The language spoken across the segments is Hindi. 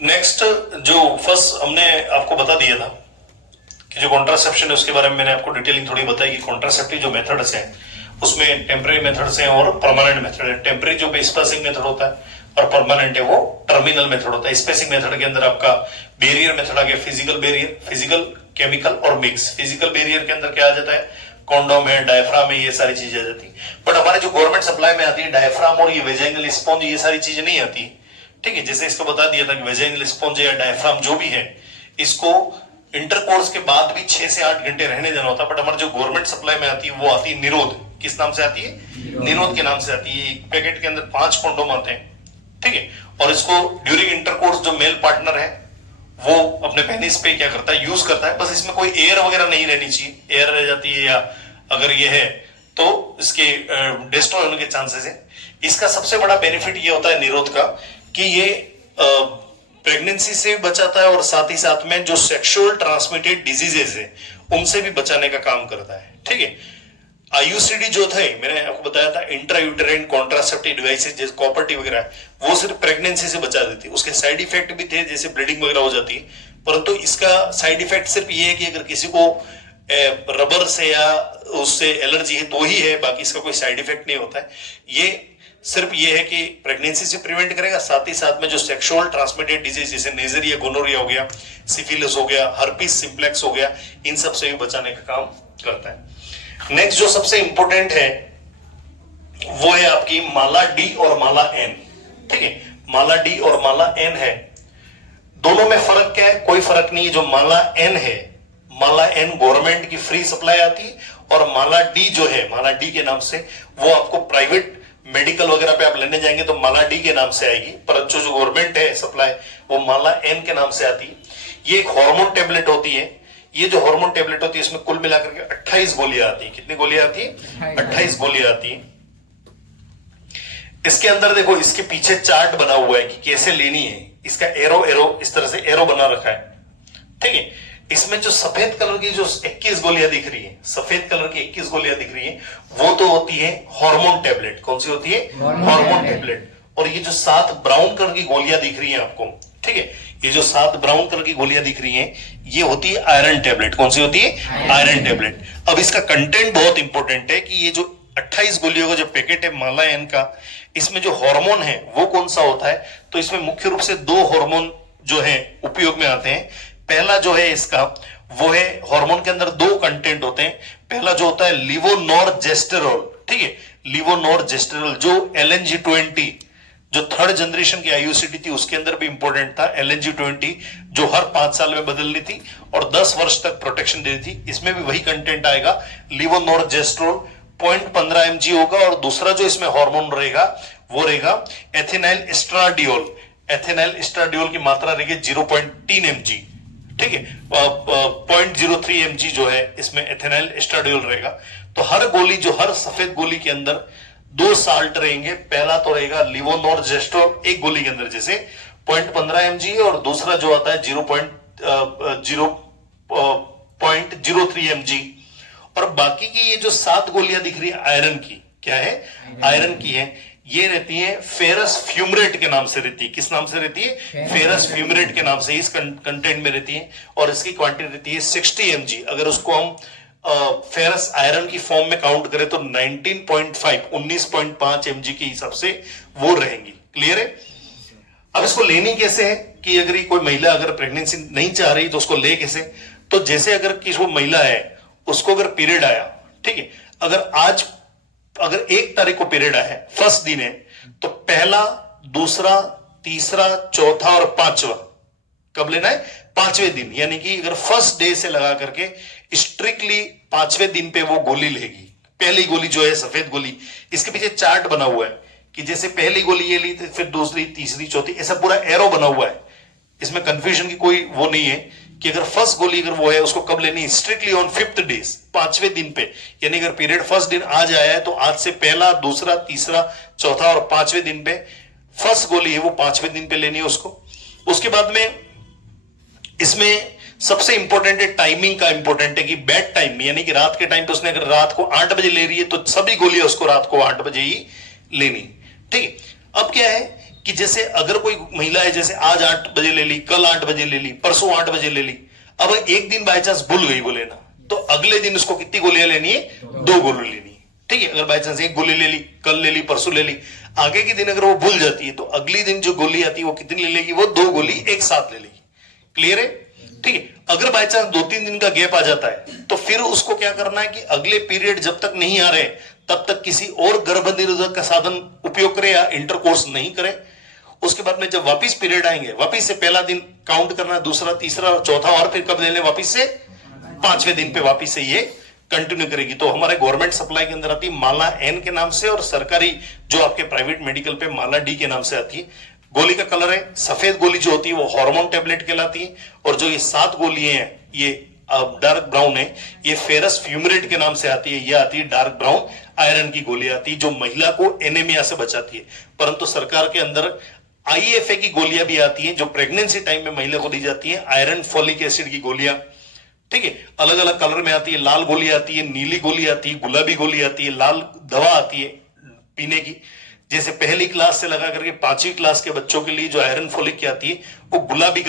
नेक्स्ट जो फर्स्ट हमने आपको बता दिया था कि जो कॉन्ट्रासेप्शन है उसके बारे में मैंने आपको डिटेलिंग थोड़ी बताई कि कॉन्ट्रासेप्टिव जो मेथड्स हैं उसमें टेम्परेरी मेथड्स हैं और परमानेंट मेथड है। टेम्परेरी जो स्पेसिंग मेथड होता है और परमानेंट है वो टर्मिनल मेथड होता है। स्पेसिंग मेथड के अंदर आपका बैरियर मेथड आ गया, फिजिकल बैरियर, फिजिकल, केमिकल और मिक्स। फिजिकल बैरियर के अंदर क्या आ जाता है, कॉन्डोम है, डायफ्राम है, ये सारी चीजें आ जाती है। बट हमारे जो गवर्नमेंट सप्लाई में आती है डायफ्राम और ये वेजाइनल स्पॉन्ज, ये सारी चीजें नहीं आती। ठीक है, जैसे इसको बता दिया था कि वेजाइनल स्पॉन्ज या डायफ्राम जो भी है इसको इंटरकोर्स के बाद भी 6 से 8 घंटे रहने देना होता है। बट हमारे जो गवर्नमेंट सप्लाई में आती है वो आती है निरोध। किस नाम से आती है? निरोध के नाम से आती है। पैकेट के अंदर 5 कॉन्डोम आते हैं। ठीक है, और इसको ड्यूरिंग इंटरकोर्स जो मेल पार्टनर है वो अपने पेनिस पे क्या करता है, यूज करता है। बस इसमें कोई एयर वगैरह नहीं रहनी चाहिए। एयर रह जाती है या अगर ये है तो इसके डिस्ट्रॉय होने के चांसेस है। इसका सबसे बड़ा बेनिफिट ये होता है निरोध का कि ये प्रेगनेंसी से बचाता है और साथ ही साथ में जो सेक्सुअल ट्रांसमिटेड डिजीजेस है उनसे भी बचाने का काम करता है। ठीक है, आईयूसीडी जो थे मैंने आपको बताया था, इंट्रायूटेराइन कॉन्ट्रासेप्टिव डिवाइसेस जैसे कॉपर टी वगैरह, वो सिर्फ प्रेगनेंसी से बचा देती है। उसके साइड इफेक्ट भी थे जैसे ब्लीडिंग वगैरह हो जाती है, परंतु इसका साइड इफेक्ट सिर्फ ये है कि अगर किसी को रबर से या उससे एलर्जी है तो ही है, बाकी इसका कोई साइड इफेक्ट नहीं होता है। ये सिर्फ ये है कि प्रेगनेंसी से प्रिवेंट करेगा, साथ ही साथ में जो सेक्सुअल ट्रांसमिटेड डिजीज जैसे नेजरिया, गोनोरिया हो गया, सिफिलिस हो गया, हर्पिस सिंप्लेक्स हो गया, इन सब से भी बचाने का काम करता है। नेक्स्ट जो सबसे इंपॉर्टेंट है वो है आपकी माला डी और माला एन। ठीक है, माला डी और माला एन है, दोनों में फर्क क्या है? कोई फर्क नहीं है। जो माला एन है, माला एन गवर्नमेंट की फ्री सप्लाई आती है और माला डी जो है, माला डी के नाम से वो आपको प्राइवेट मेडिकल वगैरह पे आप लेने जाएंगे तो माला डी के नाम से आएगी, परंतु जो गवर्नमेंट है सप्लाई वो माला एन के नाम से आती है। ये एक हार्मोन टेबलेट होती है। ये जो हार्मोन टेबलेट होती है इसमें कुल मिलाकर के 28 गोलियां आती है। कितनी गोलियां आती है? 28 गोलियां आती है। इसके अंदर देखो, इसके पीछे चार्ट बना हुआ है कि कैसे लेनी है। इसका एरो एरो इस तरह से एरो बना रखा है। ठीक है, इसमें जो सफेद कलर की जो 21 गोलियां दिख रही है, सफेद कलर की 21 गोलियां दिख रही है, वो तो होती है हार्मोन टेबलेट। कौन सी होती है? Hormone tablet. और ये जो 7 ब्राउन कलर की गोलियां दिख रही हैं आपको, ठीक है, ये जो 7 ब्राउन कलर की गोलियां दिख रही हैं ये होती है आयरन टेबलेट। कौन सी होती है? Iron tablet. अब इसका कंटेंट बहुत इंपॉर्टेंट है कि ये जो 28 गोलियों का जो पैकेट है माला एन का, इसमें जो हार्मोन है वो कौन सा होता है? तो इसमें मुख्य रूप से 2 हार्मोन जो है उपयोग में आते हैं। पहला जो है इसका वो है, हार्मोन के अंदर 2 कंटेंट होते हैं। पहला जो होता है लीवोनोरजेस्टेरोल। ठीक है, लीवोनोरजेस्टेरोल जो LNG-20 जो 3rd जनरेशन की आईयूसीडी थी उसके अंदर भी इंपॉर्टेंट था। LNG-20 जो हर 5 साल में बदलनी थी और 10 वर्ष तक प्रोटेक्शन देती थी, इसमें भी वही कंटेंट आएगा। लीवोनोरजेस्टेरोल 0.15 mg होगा और दूसरा जो इसमें हार्मोन रहेगा वो रहेगा एथिनाइल एस्ट्राडियोल। एथिनाइल एस्ट्राडियोल की मात्रा रहेगी 0.3 mg। ठीक है, 0.03 mg जो है इसमें एथिनाइल एस्ट्राडियोल रहेगा। तो हर गोली, जो हर सफेद गोली के अंदर 2 साल्ट रहेंगे। पहला तो रहेगा लीवोनोरजेस्टेरोल एक गोली के अंदर जैसे 0.15 mg और दूसरा जो आता है 0.03 mg। और बाकी की ये जो 7 गोलियां दिख रही है आयरन की, क्या है? आयरन की है। ये रहती है फेरस फ्यूमरेट के नाम से रहती है। किस नाम से रहती है? फेरस फ्यूमरेट के नाम से इस कंटेंट में रहती है और इसकी क्वांटिटी रहती है 60 mg। अगर उसको हम फेरस आयरन की फॉर्म में काउंट करें तो 19.5 mg के हिसाब से वो रहेंगी। क्लियर है? अब इसको लेनी कैसे है कि अगर कोई महिला अगर प्रेगनेंसी नहीं चाह रही तो उसको ले कैसे? तो जैसे अगर किसी महिला है उसको अगर पीरियड आया, ठीक है, अगर 1 तारीख को पीरियड आया है, फर्स्ट दिन है, तो पहला, दूसरा, तीसरा, चौथा और 5वां कब लेना है? 5वें दिन। यानी कि अगर फर्स्ट डे से लगा करके स्ट्रिक्टली 5वें दिन पे वो गोली लेगी। पहली गोली जो है सफेद गोली, इसके पीछे चार्ट बना हुआ है कि जैसे पहली गोली ये ली, फिर दूसरी, तीसरी, चौथी, ऐसा पूरा एरो बना हुआ है। इसमें कंफ्यूजन की कोई वो नहीं है कि अगर फर्स्ट गोली अगर वो है उसको कब लेनी है? स्ट्रिक्टली ऑन 5th डे, 5वें दिन पे। यानी अगर पीरियड फर्स्ट दिन आज आया है तो आज से पहला, दूसरा, तीसरा, चौथा और 5वें दिन पे फर्स्ट गोली है वो 5वें दिन पे लेनी है उसको। उसके बाद में इसमें सबसे इंपॉर्टेंट है टाइमिंग का, इंपॉर्टेंट है कि बेड टाइम यानी कि रात के टाइम पे उसने अगर रात को 8 बजे ले रही है तो सभी गोलियां उसको रात को 8 बजे ही लेनी। ठीक है, अब क्या है कि जैसे अगर कोई महिला है, जैसे आज 8 बजे ले ली, कल 8 बजे ले ली, परसों 8 बजे ले ली, अब एक दिन बाय चांस भूल गई वो लेना, तो अगले दिन उसको कितनी गोलियां लेनी है? 2 गोली लेनी है। ठीक है, अगर बाय चांस एक गोली ले ली, कल ले ली, परसों ले ली, आगे के दिन अगर वो भूल जाती है तो अगली दिन जो गोली आती है वो कितनी ले लेगी? वो 2 गोली एक साथ ले लेगी। क्लियर है? ठीक है। अगर बाय चांस 2-3 दिन का गैप आ जाता है तो फिर उसको क्या करना है कि अगले पीरियड जब तक नहीं आ रहे तब तक किसी और गर्भ निरोधक का साधन उपयोग करे या इंटरकोर्स नहीं करे। उसके बाद में जब वापिस पीरियड आएंगे, वापिस से पहला दिन काउंट करना, दूसरा, तीसरा और चौथा, और फिर कब ले लें? वापिस से 5वें दिन पे वापिस से ये कंटिन्यू करेगी। तो हमारे गवर्नमेंट सप्लाई के अंदर आती है माला एन के नाम से, और सरकारी जो आपके प्राइवेट मेडिकल पे माला डी के नाम से आती है। गोली का कलर है सफेद, गोली जो होती है वो हार्मोन टेबलेट कहलाती है, और जो ये 7 गोलियां हैं ये डार्क ब्राउन है, ये फेरस फ्यूमरेट के नाम से आती है। ये आती है डार्क ब्राउन आयरन की गोली आती है जो महिला को एनीमिया से बचाती है। परंतु सरकार के अंदर आईएफए की गोलियां भी आती हैं जो प्रेगनेंसी टाइम में महिला को दी जाती है, आयरन फॉलिक एसिड की गोलियां। ठीक है, अलग अलग कलर में आती है, लाल गोली आती है, नीली गोली आती है, गुलाबी गोली आती है, लाल दवा आती है पीने की। जैसे पहली क्लास से लगा करके 5वीं क्लास के बच्चों के लिए जो आयरन फॉलिक की आती है वो गुलाबी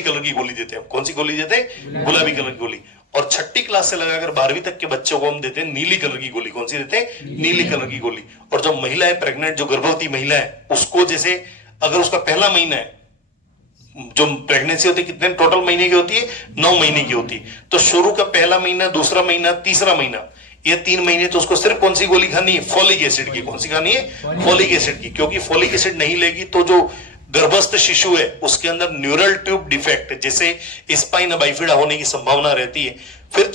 कलर की गोली देते हैं। कौन सी गोली देते हैं? गुलाबी कलर की गोली। और 6ठी क्लास से लगाकर 12वीं तक के बच्चों को हम देते हैं नीली कलर की गोली। कौन सी देते हैं? नीली कलर की गोली। और जो महिला है प्रेग्नेंट, जो गर्भवती महिला है, उसको जैसे अगर उसका पहला महीना है, जो प्रेगनेंसी होती है कितने टोटल महीने की होती है? 9 महीने की होती है। तो शुरू का पहला महीना, दूसरा महीना, तीसरा महीना, ये 3 महीने तो उसको सिर्फ कौन सी गोली खानी है? फॉलिक एसिड की। कौन सी खानी है? फॉलिक एसिड की। क्योंकि फॉलिक एसिड नहीं लेगी तो जो गर्भस्थ शिशु है उसके अंदर न्यूरल ट्यूब डिफेक्ट जैसे स्पाइन बाइफिडा होने की संभावना रहती है। फिर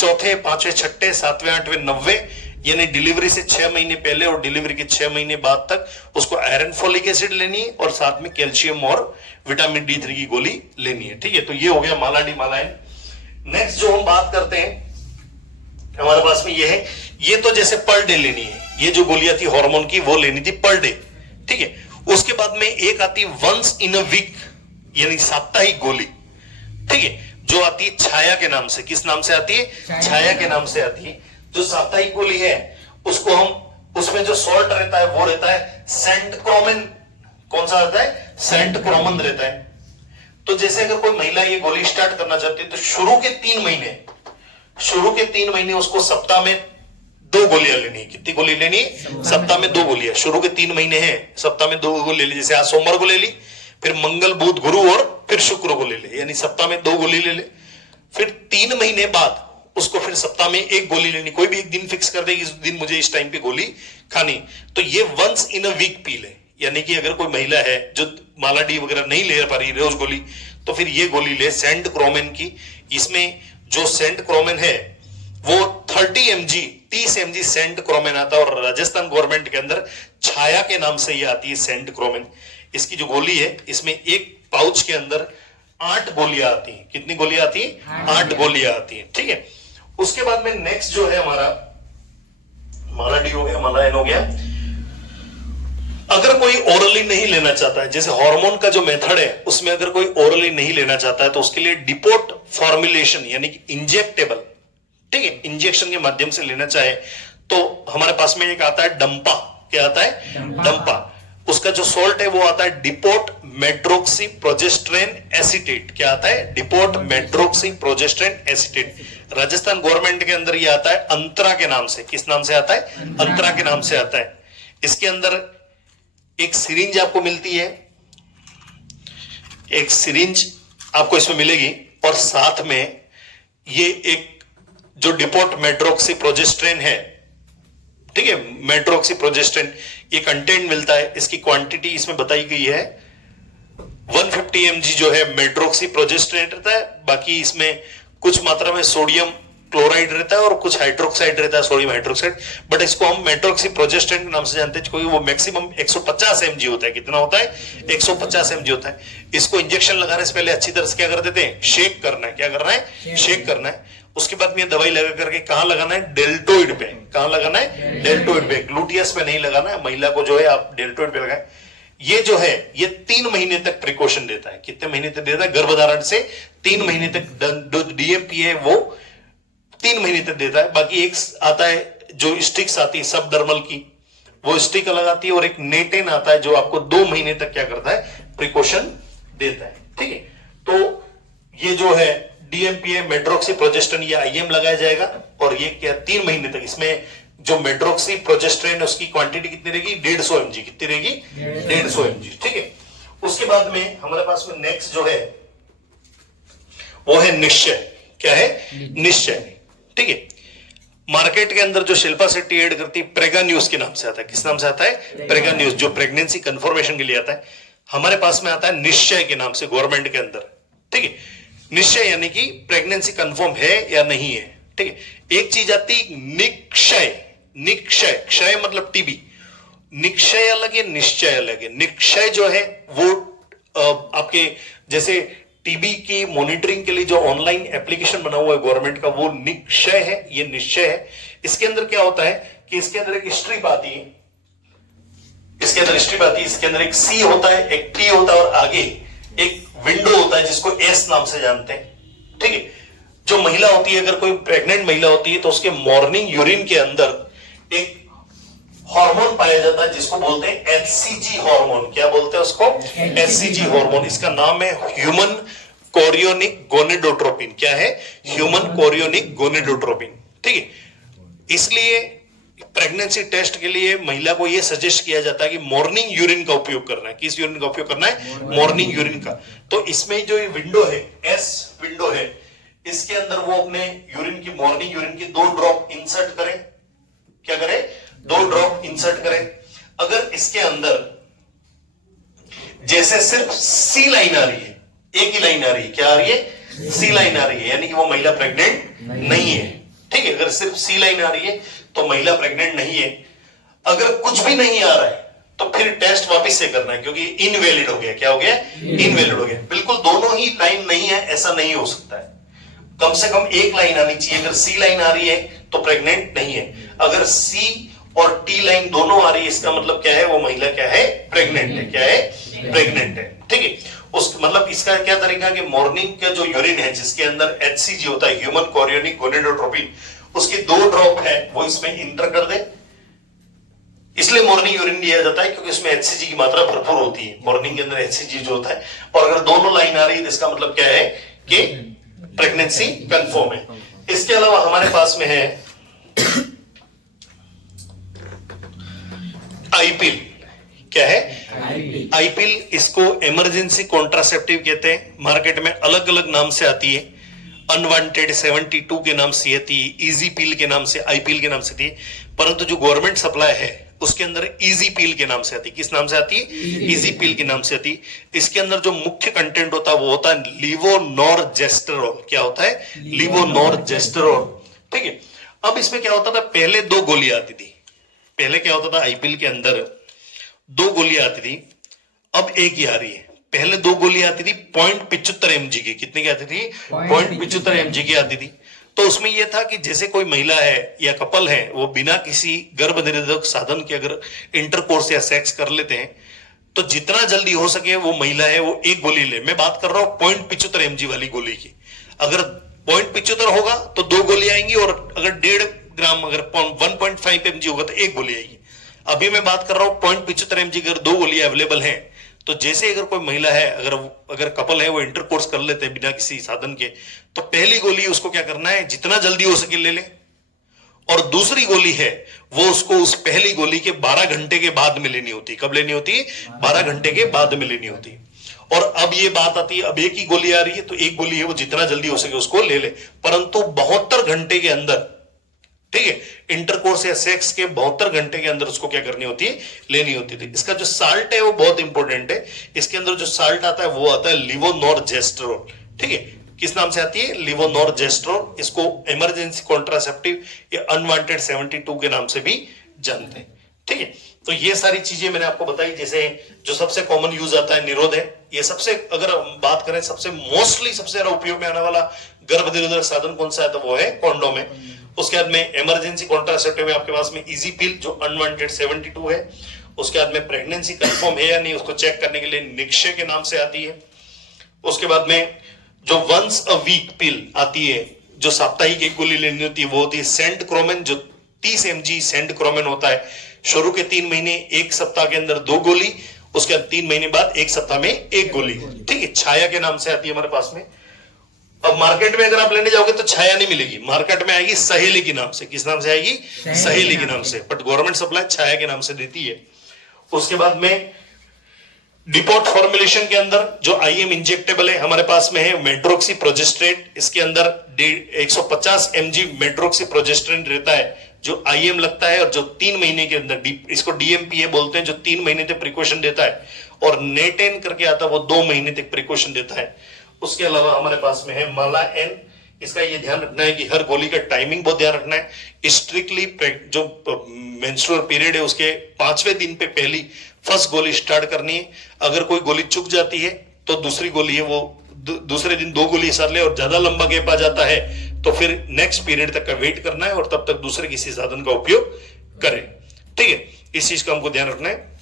चौथे, 5वें, 6ठे, 7वें, 8वें, 9वें, यानी डिलीवरी से 6 महीने पहले और डिलीवरी के 6 महीने बाद तक उसको आयरन फॉलिक एसिड लेनी है और साथ में कैल्शियम और विटामिन D3 की गोली लेनी है। ठीक है, तो ये हो गया माला डी, माला एन। नेक्स्ट जो हम बात करते हैं हमारे पास में ये है, ये तो जैसे पर डे लेनी है, ये जो गोलियां थी हार्मोन की वो लेनी थी पर डे। ठीक है, उसके बाद में एक आती वंस इन अ वीक, यानी साप्ताहिक गोली। ठीक है, जो आती है छाया के नाम से। किस नाम से आती है? छाया के नाम से आती है। जो साप्ताहिक गोली है उसको हम, उसमें जो सॉल्ट रहता है वो रहता है सेंट क्रोमेन। कौन सा रहता है? सेंट क्रोमन रहता है। तो जैसे अगर कोई महिला ये गोली स्टार्ट करना चाहती है तो शुरू के 3 महीने उसको सप्ताह में 2 गोलियां लेनी है। कितनी गोली लेनी है? सप्ताह में 2 गोलियां। शुरू के 3 महीने हैं, सप्ताह में 2 गोली ले ली। जैसे आज सोमवार को ले ली, फिर मंगल, बुध, गुरु और फिर शुक्र को ले ले, यानी सप्ताह में 2 गोली ले ले। फिर 3 महीने बाद उसको फिर सप्ताह में 1 गोली लेनी। कोई भी एक दिन फिक्स कर दे, इस दिन मुझे इस टाइम पे गोली खानी। तो ये वंस इन अ वीक पी ले, यानी कि अगर कोई महिला है जो माला डी वगैरह नहीं ले पा रही रोज गोली, तो फिर ये गोली ले सेंट क्रोमेन की। इसमें जो सेंट क्रोमेन है वो 30 mg सेंट क्रोमेन आता है, और राजस्थान गवर्नमेंट के अंदर छाया के नाम से ये आती है सेंट क्रोमेन। इसकी जो गोली है इसमें एक पाउच के अंदर 8 गोलियां आती हैं। कितनी गोलियां आती हैं? 8 गोलियां आती हैं। ठीक है, उसके बाद में नेक्स्ट जो है हमारा माला डी हो गया, माला एन हो गया। अगर कोई ओरली नहीं लेना चाहता है, जैसे हार्मोन का जो मेथड है उसमें अगर कोई ओरली नहीं लेना चाहता है तो उसके लिए डिपोट फॉर्मुलेशन यानी कि इंजेक्टेबल, ठीक है, इंजेक्शन के माध्यम से लेना चाहे तो हमारे पास में एक आता है डंपा। क्या आता है? डंपा। उसका जो सॉल्ट है वो आता है डिपोट मेट्रोक्सी प्रोजेस्ट्रेन एसीटेट। क्या आता है? Depot medroxyprogesterone acetate. Rajasthan government के अंदर ये आता है अंतरा के नाम से। किस नाम से आता है? अंतरा के नाम से आता है। इसके अंदर एक सिरिंज आपको मिलती है, एक सिरिंज आपको इसमें मिलेगी, और साथ में ये एक जो डिपोट मेट्रोक्सी प्रोजेस्ट्रेन है, ठीक है, मेट्रोक्सी प्रोजेस्ट्रेन, ये कंटेंट मिलता है। इसकी क्वांटिटी इसमें बताई गई है 150 mg जो है मेट्रोक्सी प्रोजेस्ट्रेन रहता है। बाकी इसमें कुछ मात्रा में सोडियम क्लोराइड रहता है और कुछ हाइड्रोक्साइड रहता है, सोडियम हाइड्रोक्साइड, बट इसको हम मेट्रोक्सी प्रोजेस्ट्रेन के नाम से जानते हैं क्योंकि वो मैक्सिमम 150 mg होता है। कितना होता है? 150 mg होता है। इसको इंजेक्शन लगाने से पहले अच्छी तरह से क्या कर देते हैं? शेक करना है। क्या करना है? शेक करना है। उसके बाद में दवाई लगा करके कहां लगाना है? डेल्टोइड पे। कहां लगाना है? डेल्टोइड पे। ग्लूटियस पे नहीं लगाना है। महिला को जो है आप डेल्टोइड पे लगाएं। ये जो है ये 3 महीने तक प्रिकॉशन देता है। कितने महीने तक देता है? गर्भधारण से 3 महीने तक डीएमपी है वो 3 महीने तक देता है। बाकी एक आता है जो स्टिक्स आती है सबडर्मल की, वो स्टिक अलग आती है, और एक नेटेन आता है जो आपको 2 महीने तक क्या करता है, प्रिकॉशन देता है। ठीक है, तो ये जो है डीएमपीए मेट्रोक्सी प्रोजेस्टेरॉन ये आईएम लगाया जाएगा, और ये क्या 3 महीने तक इसमें जो मेट्रोक्सी प्रोजेस्टेरॉन है उसकी क्वांटिटी कितनी रहेगी, 150 mg, कितनी रहेगी, 150 mg। ठीक है, उसके बाद में हमारे पास में नेक्स्ट जो है वो है निश्चय। क्या है, निश्चय। ठीक है, मार्केट के अंदर जो शिल्पा शेट्टी ऐड करती है प्रेगा न्यूज के नाम से आता है। किस नाम से आता है, प्रेगा न्यूज, जो प्रेगनेंसी कंफर्मेशन के लिए आता है। हमारे पास में आता है निश्चय के नाम से गवर्नमेंट के अंदर। ठीक है, निश्चय यानी कि प्रेगनेंसी कंफर्म है या नहीं है। ठीक है, एक चीज आती निक्षय, निक्षय, क्षय मतलब टीबी, निक्षय अलग है, निश्चय अलग है। निक्षय जो है वो आपके जैसे टीबी की मॉनिटरिंग के लिए जो ऑनलाइन एप्लीकेशन बना हुआ है गवर्नमेंट का, वो निक्षय है, ये निश्चय है। इसके अंदर क्या होता है कि इसके अंदर एक स्ट्रिप आती है, इसके अंदर स्ट्रिप आती है, इसके अंदर एक सी होता है, एक टी होता है, और आगे एक विंडो होता है जिसको एस नाम से जानते हैं। ठीक है, जो महिला होती है, अगर कोई प्रेग्नेंट महिला होती है तो उसके मॉर्निंग यूरिन के अंदर एक हार्मोन पाया जाता है जिसको बोलते हैं एचसीजी हार्मोन। क्या बोलते हैं उसको, एचसीजी हार्मोन। इसका नाम है ह्यूमन कोरियोनिक गोनेडोट्रोपिन। क्या है, ह्यूमन कोरियोनिक गोनेडोट्रोपिन। ठीक है, इसलिए प्रेगनेंसी टेस्ट के लिए महिला को यह सजेस्ट किया जाता है कि मॉर्निंग यूरिन का उपयोग करना है। किस यूरिन का उपयोग करना है, मॉर्निंग यूरिन का। तो इसमें जो ये विंडो है, एस विंडो है, इसके अंदर वो अपने यूरिन की, मॉर्निंग यूरिन की 2 ड्रॉप इंसर्ट करें। क्या करें, 2 ड्रॉप इंसर्ट करें। अगर इसके अंदर जैसे सिर्फ सी लाइन आ रही है, एक ही लाइन आ रही है, क्या आ रही है, सी लाइन आ रही है, यानी कि वो महिला प्रेग्नेंट नहीं है। ठीक है, अगर सिर्फ सी लाइन आ रही है तो महिला प्रेग्नेंट नहीं है। अगर कुछ भी नहीं आ रहा है तो फिर टेस्ट वापस से करना है, क्योंकि इनवैलिड हो गया। क्या हो गया, इनवैलिड हो गया। बिल्कुल दोनों ही लाइन नहीं है ऐसा नहीं हो सकता है, कम से कम एक लाइन आनी चाहिए। अगर सी लाइन आ रही है तो प्रेग्नेंट नहीं है, अगर सी और टी लाइन दोनों आ रही है इसका मतलब क्या है, वो महिला क्या है, प्रेग्नेंट है। क्या है, प्रेग्नेंट है। ठीक है, उस मतलब इसका क्या तरीका कि मॉर्निंग का जो यूरिन है जिसके अंदर एचसीजी होता है, ह्यूमन कोरियोनिक गोनेडोट्रोपिन, उसकी 2 ड्रॉप है वो इसमें इंटर कर दे। इसलिए मॉर्निंग यूरिन लिया जाता है क्योंकि इसमें एचसीजी की मात्रा भरपूर होती है। मॉर्निंग के अंदर एचसीजी जो होता है, और अगर दोनों लाइन आ रही है तो इसका मतलब क्या है कि प्रेगनेंसी कंफर्म है। इसके अलावा हमारे पास में है आईपिल। क्या है, आईपिल, इसको इमरजेंसी कॉन्ट्रासेप्टिव कहते हैं। मार्केट में अलग अलग नाम से आती है, अनवांटेड 72 के नाम से आती है, इजी पील के नाम से, आईपिल के नाम से आती है। परंतु जो गवर्नमेंट सप्लाई है उसके अंदर इजी पील के नाम से आती है। किस नाम से आती है, इजी पील के नाम से आती है। इसके अंदर जो मुख्य कंटेंट होता है वो होता है लीवोनॉर्जेस्टेरॉल। क्या होता है, लीवोनॉर्जेस्टेरॉल। ठीक है, अब इसमें क्या होता था, पहले 2 गोलियां आती थी। पहले क्या होता था, आईपिल के अंदर 2 गोलियां आती थी, अब एक ही आ रही है। पहले 2 गोलियां आती थी 0.75 mg की। कितने की आती थी, 0.75 mg की आती थी। तो उसमें यह था कि जैसे कोई महिला है या कपल है, वो बिना किसी गर्भ निरोधक साधन के अगर इंटरकोर्स या सेक्स कर लेते हैं तो जितना जल्दी हो सके वो महिला है वो 1 गोली ले। मैं बात कर रहा हूं 0.75 mg वाली गोली की। अगर 0.75 होगा तो 2 गोली आएंगी, और अगर 1.5 ग्राम, अगर 1.5 mg होगा तो 1 गोली आएगी। अभी मैं बात कर रहा हूं 0.75 mg, अगर 2 गोली अवेलेबल है तो जैसे अगर कोई महिला है, अगर कपल है, वो इंटरकोर्स कर लेते हैं बिना किसी साधन के, तो पहली गोली उसको क्या करना है, जितना जल्दी हो सके ले ले। और दूसरी गोली है वो उसको उस पहली गोली के 12 घंटे के बाद में लेनी होती। कब लेनी होती, 12 घंटे के बाद में लेनी होती। और अब ये बात आती है, अब एक ही गोली आ रही है तो एक गोली है वो जितना जल्दी हो सके उसको ले ले, परंतु 72 घंटे के अंदर, ठीक है, इंटरकोर्स या सेक्स के 72 घंटे के अंदर उसको क्या करनी होती है, लेनी होती थी। इसका जो साल्ट है वो बहुत इंपॉर्टेंट है। इसके अंदर जो साल्ट आता है वो आता है लीवोनॉर्जेस्टेरॉल। ठीक है, किस नाम से आती है, लीवोनॉर्जेस्टेरॉल। इसको इमरजेंसी कॉन्ट्रासेप्टिव या अनवांटेड 72 के नाम से भी जानते हैं। ठीक है, तो ये सारी चीजें मैंने आपको बताई। जैसे जो सबसे कॉमन यूज आता है निरोध है, ये सबसे, अगर हम बात करें सबसे मोस्टली सबसे ज्यादा उपयोग में आने वाला गर्भ निरोधक साधन कौन सा है, तो वो है कॉन्डोम है। उसके बाद में इमरजेंसी कॉन्ट्रासेप्टिव है आपके पास में इजी पिल जो अनवांटेड 72 है। उसके बाद में प्रेगनेंसी कंफर्म है या नहीं उसको चेक करने के लिए निक्षय के नाम से आती है। उसके बाद में जो वंस अ वीक पिल आती है, जो साप्ताहिक एक गोली लेनी होती है, वो होती है सेंट क्रोमेन, जो 30 mg सेंट क्रोमेन होता है। शुरू के 3 महीने 1 सप्ताह के अंदर 2 गोली, उसके बाद 3 महीने बाद 1 सप्ताह में 1 गोली। ठीक है, छाया के नाम से आती है हमारे पास में। अब मार्केट में अगर आप लेने जाओगे तो छाया नहीं मिलेगी, मार्केट में आएगी सहेली के नाम से। किस नाम से आएगी? सहेली के नाम से। बट गवर्नमेंट सप्लाई छाया के नाम से देती है। उसके बाद में डिपोट फॉर्मुलेशन के अंदर जो आईएम इंजेक्टेबल है हमारे पास में है मेट्रोक्सी प्रोजेस्ट्रेट। इसके अंदर 150 mg मेट्रोक्सी प्रोजेस्ट्रेट रहता है जो आईएम लगता है, और जो 3 महीने के अंदर इसको डीएमपीए बोलते हैं, जो 3 महीने तक प्रिकॉशन देता है। और नेटेन करके आता है वो 2 महीने तक प्रिकॉशन देता है। उसके अलावा हमारे पास में है माला एन। इसका ये ध्यान रखना है कि हर गोली का टाइमिंग बहुत ध्यान रखना है। स्ट्रिक्टली जो मेंस्ट्रुअल पीरियड है उसके 5वें दिन पे पहली फर्स्ट गोली स्टार्ट करनी है। अगर कोई गोली चूक जाती है तो दूसरी गोली है वो दूसरे दिन 2 गोली सार ले, और ज्यादा लंबा गैप आ जाता है तो फिर नेक्स्ट पीरियड तक का वेट करना है और तब तक दूसरे किसी साधन का उपयोग करें। ठीक है, इस चीज का हमको ध्यान रखना है।